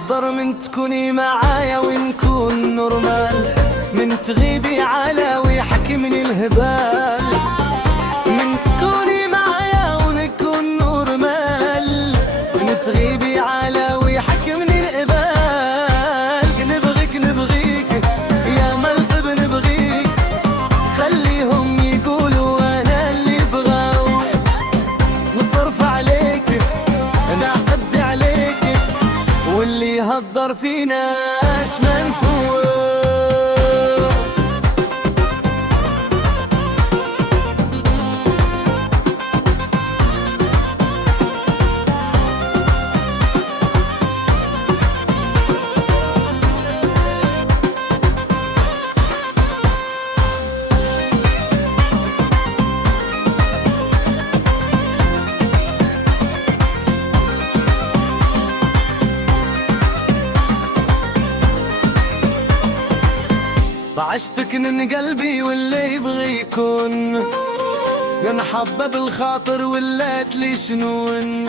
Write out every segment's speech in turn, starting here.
اهدر من تكوني معايا ونكون نورمال، من تغيبي على ويحكمني الهبال، من تكوني معايا ونكون نورمال، من تغيبي على ويحكمني الهبال. نبغيك نبغيك يا ملقب نبغيك، خليهم يقولوا انا اللي بغاو، نصرف عليك نعقد عليك، واللي يهضر فينا اش منفوق. عشتك من قلبي واللي يبغي يكون، ينحب بالخاطر ولات لي شنون.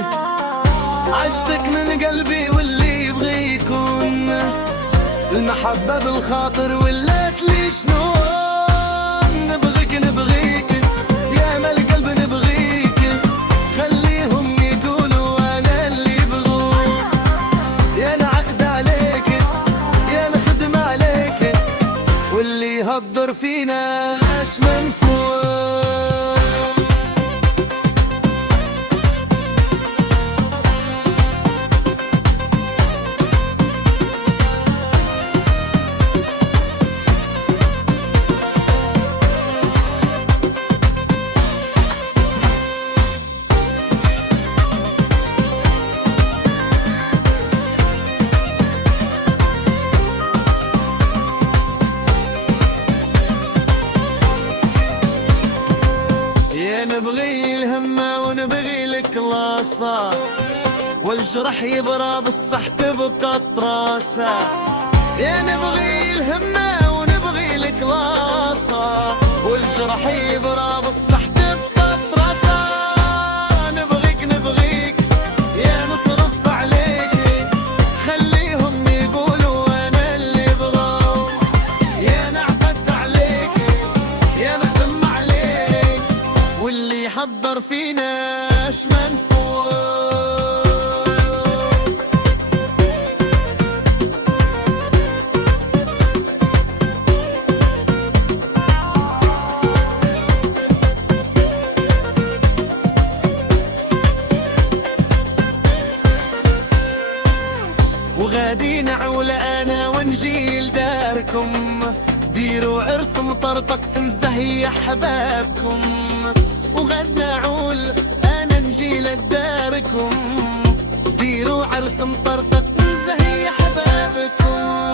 عشتك من قلبي واللي يبغي يكون، المحبة بالخاطر ولات لي شنون. نبغيك نبغيك يا مال القلب نبغيك، خليهم يقولوا انا اللي يبغون، يا نعقد عليك يا نخدم عليك، واللي يهضر فينا اش منفوق. نبغي الهمة ونبغي الكلاسة، والجرح يبرى بالصح تبقى الطراسة. يا نبغي الهمة ونبغي الكلاسة، والجرح يبرى بالصح تبقى الطراسة. نبغيك نبغيك يا نصرف عليك، خليهم يقولوا انا اللي بغاو، يا نعقد عليك يا نخدم عليك، واللي يحضر فينا اش منفوق. وغادي نعول انا ونجي لداركم، ديروا عرس مطرطق نزهي احبابكم. وغاد نعول انا نجي لداركم، ديروا عرس مطرطق نزهي احبابكم.